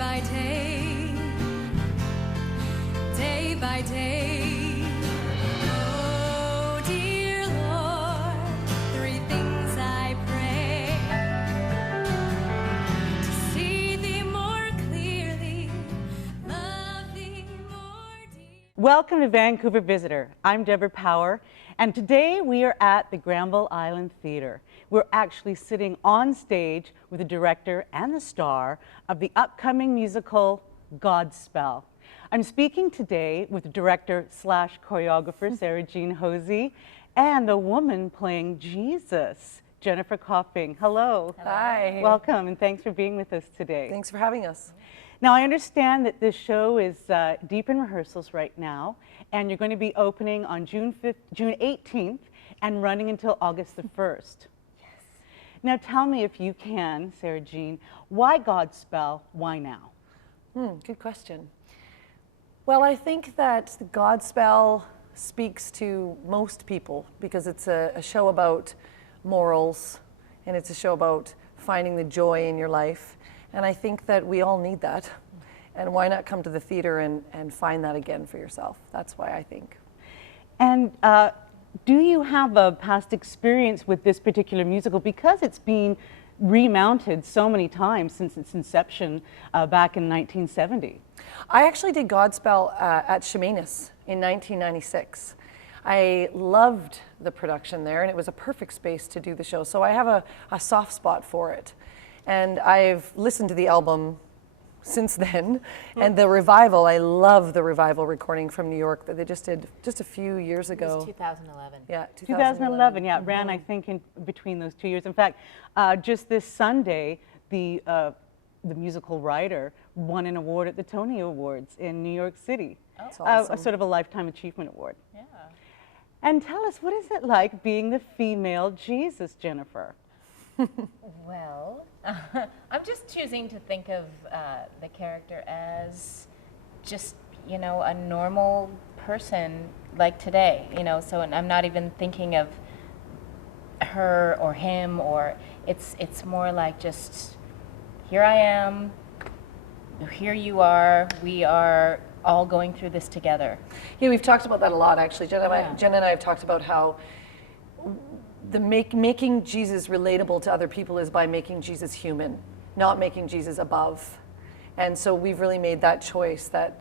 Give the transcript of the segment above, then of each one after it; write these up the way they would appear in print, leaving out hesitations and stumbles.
by day, day by day. Oh, dear Lord, three things I pray: to see thee more clearly, love thee more dearly. Welcome to Vancouver Visitor. I'm Deborah Power, and today we are at the Granville Island Theatre. We're actually sitting on stage with the director and the star of the upcoming musical Godspell. I'm speaking today with the director slash choreographer Sara-Jeanne Hosie and the woman playing Jesus, Jennifer Copping. Hello. Hi. Welcome, and thanks for being with us today. Thanks for having us. Now, I understand that this show is deep in rehearsals right now, and you're going to be opening on June 18th and running until August the 1st. Yes. Now, tell me, if you can, Sara-Jeanne, why Godspell? Why now? Good question. Well, I think that Godspell speaks to most people because it's a show about morals, and it's a show about finding the joy in your life. And I think that we all need that. And why not come to the theater and find that again for yourself? That's why I think. And do you have a past experience with this particular musical? Because it's been remounted so many times since its inception back in 1970. I actually did Godspell at Chemainus in 1996. I loved the production there, and it was a perfect space to do the show. So I have a soft spot for it. And I've listened to the album since then, and the revival, I love the revival recording from New York that they just did just a few years ago. It was 2011. Yeah, 2011, yeah, it ran, I think, in between those 2 years. In fact, just this Sunday, the musical writer won an award at the Tony Awards in New York City. Oh, that's awesome. A sort of a Lifetime Achievement Award. Yeah. And tell us, what is it like being the female Jesus, Jennifer? Well, I'm just choosing to think of the character as just, you know, a normal person like today, you know, so I'm not even thinking of her or him, or it's more like just, here I am, here you are, we are all going through this together. Yeah, we've talked about that a lot, actually. Jen and I have talked about how making Jesus relatable to other people is by making Jesus human, not making Jesus above. And so we've really made that choice that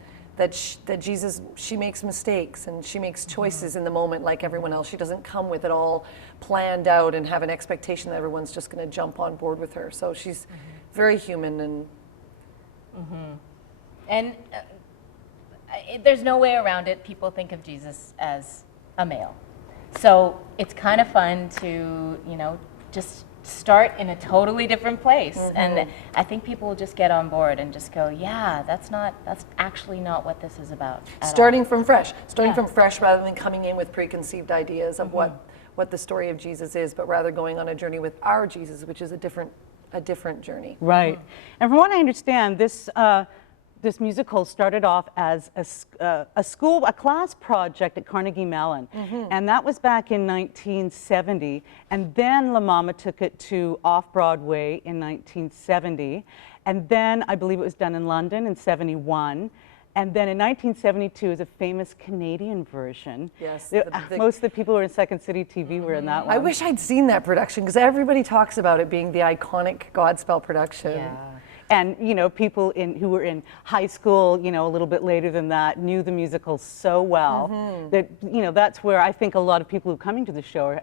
Jesus, she makes mistakes and she makes choices in the moment like everyone else. She doesn't come with it all planned out and have an expectation that everyone's just going to jump on board with her. So she's very human and... And there's no way around it. People think of Jesus as a male. So it's kind of fun to, you know, just start in a totally different place. And I think people will just get on board and just go, yeah, that's actually not what this is about. Starting from fresh rather than coming in with preconceived ideas of what the story of Jesus is, but rather going on a journey with our Jesus, which is a different journey. Right. And from what I understand, this musical started off as a class project at Carnegie Mellon, and that was back in 1970. And then La Mama took it to off-Broadway in 1970, and then I believe it was done in London in '71. And then in 1972 is a famous Canadian version. Yes. Most of the people who were in Second City TV were in that one. I wish I'd seen that production because everybody talks about it being the iconic Godspell production. Yeah. And, you know, people who were in high school, you know, a little bit later than that, knew the musical so well that, you know, that's where I think a lot of people who are coming to the show,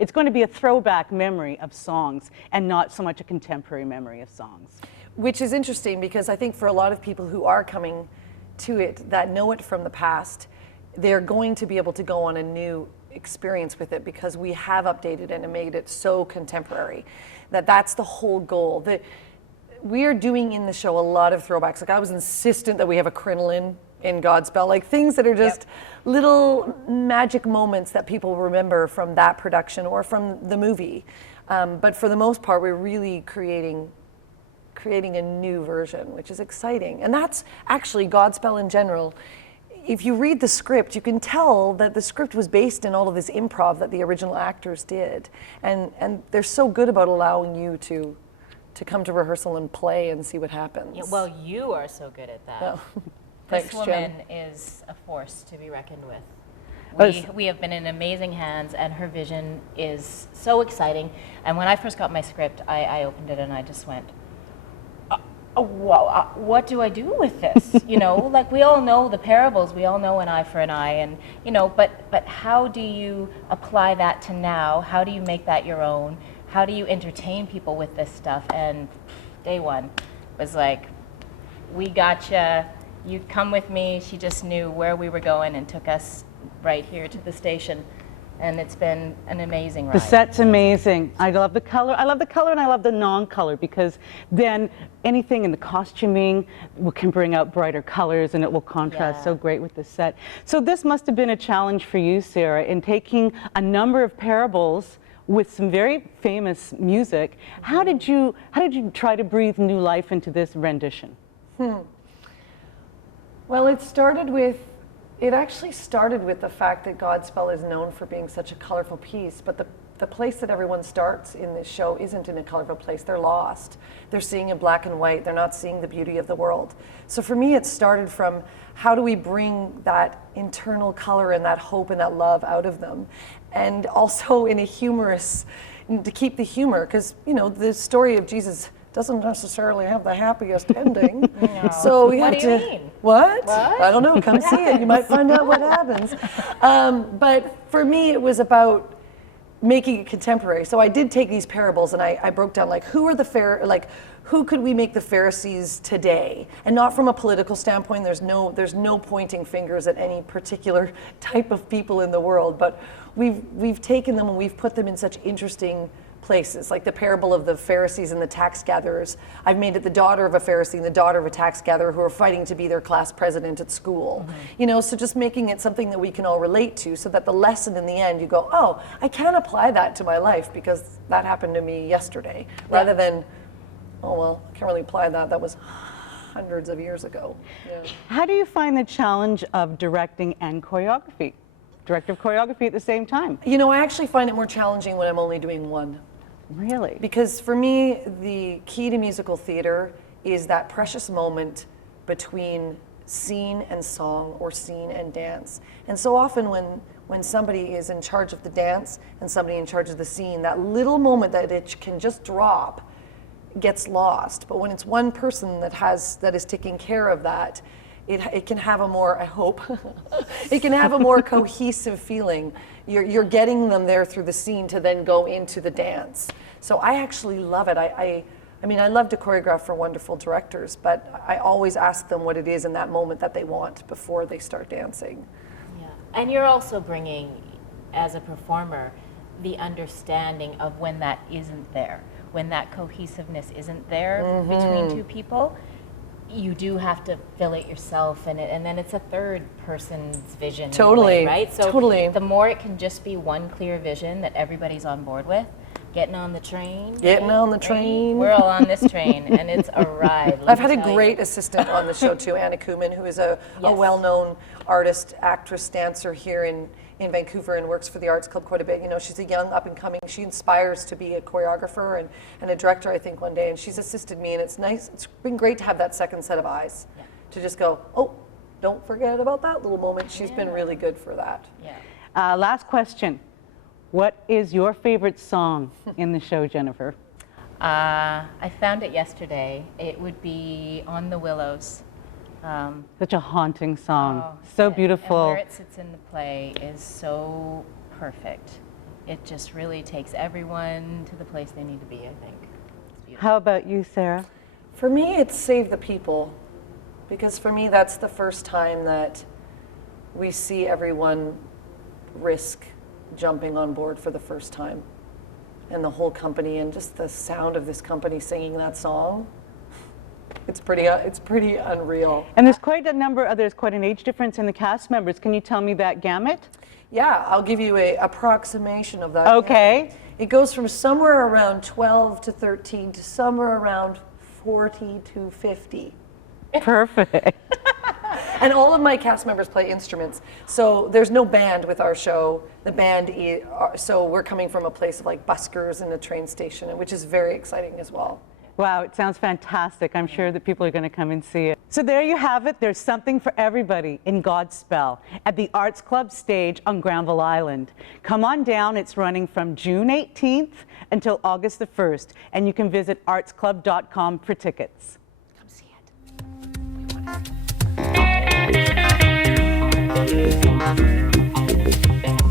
it's going to be a throwback memory of songs and not so much a contemporary memory of songs. Which is interesting because I think for a lot of people who are coming to it that know it from the past, they're going to be able to go on a new experience with it because we have updated it and made it so contemporary. That's the whole goal. We are doing in the show a lot of throwbacks. Like I was insistent that we have a crinoline in Godspell, like things that are just little magic moments that people remember from that production or from the movie. But for the most part, we're really creating a new version, which is exciting. And that's actually Godspell in general. If you read the script, you can tell that the script was based in all of this improv that the original actors did. And they're so good about allowing you to to come to rehearsal and play and see what happens. Yeah, well, you are so good at that. Oh, This thanks, woman Jen. is a force to be reckoned with. Oh, it's- We have been in amazing hands, and her vision is so exciting. And when I first got my script, I opened it and I just went, wow, what do I do with this? You know, like we all know the parables, we all know an eye for an eye, and you know, but how do you apply that to now? How do you make that your own? How do you entertain people with this stuff? And day one was like, we gotcha, you come with me. She just knew where we were going and took us right here to the station. And it's been an amazing ride. The set's amazing. I love the color. I love the color and I love the non-color, because then anything in the costuming can bring out brighter colors and it will contrast so great with the set. So this must have been a challenge for you, Sarah, in taking a number of parables with some very famous music. How did you try to breathe new life into this rendition? Well, it actually started with the fact that Godspell is known for being such a colorful piece, but the place that everyone starts in this show isn't in a colorful place. They're lost. They're seeing in black and white. They're not seeing the beauty of the world. So for me, it started from how do we bring that internal color and that hope and that love out of them? And also in a humorous, to keep the humor, because, you know, the story of Jesus doesn't necessarily have the happiest ending. No. So we What have do you to. mean? What? What? I don't know. Come see it. You might find out what happens. But for me, it was about making it contemporary. So I did take these parables and I broke down like who could we make the Pharisees today, and not from a political standpoint. There's no pointing fingers at any particular type of people in the world, but we've taken them and we've put them in such interesting places, like the parable of the Pharisees and the tax gatherers. I've made it the daughter of a Pharisee and the daughter of a tax gatherer who are fighting to be their class president at school. You know, so just making it something that we can all relate to, so that the lesson in the end, you go, oh, I can apply that to my life because that happened to me yesterday, rather than, oh, well, I can't really apply that. That was hundreds of years ago. Yeah. How do you find the challenge of directing and choreography? Director of choreography at the same time? You know, I actually find it more challenging when I'm only doing one. Really? Because for me, the key to musical theater is that precious moment between scene and song, or scene and dance. And so often when somebody is in charge of the dance and somebody in charge of the scene, that little moment that it can just drop gets lost. But when it's one person that is taking care of that, it can have a more, I hope, it can have a more cohesive feeling. You're getting them there through the scene to then go into the dance. So I actually love it. I mean, I love to choreograph for wonderful directors, but I always ask them what it is in that moment that they want before they start dancing. Yeah. And you're also bringing, as a performer, the understanding of when that isn't there, when that cohesiveness isn't there between two people. You do have to fill it yourself, and then it's a third person's vision. Totally, in a way, right? So totally. the more it can just be one clear vision that everybody's on board with, getting on the train. Getting right? on the Right? train. We're all on this train, and it's a ride. let I've me had a tell you. great assistant on the show too, Anna Kuman, who is a Yes. well-known artist, actress, dancer here in Vancouver and works for the Arts Club quite a bit. You know, she's a young up-and-coming, she inspires to be a choreographer and a director, I think, one day, and she's assisted me, and it's nice, it's been great to have that second set of eyes, to just go, oh, don't forget about that little moment. She's been really good for that. Yeah. Last question. What is your favorite song in the show, Jennifer? I found it yesterday. It would be On the Willows. Such a haunting song. Oh, So and beautiful. where it sits in the play is so perfect. It just really takes everyone to the place they need to be, I think. It's beautiful. How about you, Sarah? For me, it's Save the People, because for me, that's the first time that we see everyone risk jumping on board for the first time. And the whole company, and just the sound of this company singing that song, it's pretty unreal. And there's quite an age difference in the cast members. Can you tell me that gamut? Yeah, I'll give you an approximation of that. Okay. It goes from somewhere around 12 to 13 to somewhere around 40 to 50. Perfect. And all of my cast members play instruments. So there's no band with our show. The band so we're coming from a place of like buskers in a train station, which is very exciting as well. Wow, it sounds fantastic. I'm sure that people are going to come and see it. So there you have it. There's something for everybody in Godspell at the Arts Club stage on Granville Island. Come on down. It's running from June 18th until August the 1st, and you can visit artsclub.com for tickets. Come see it.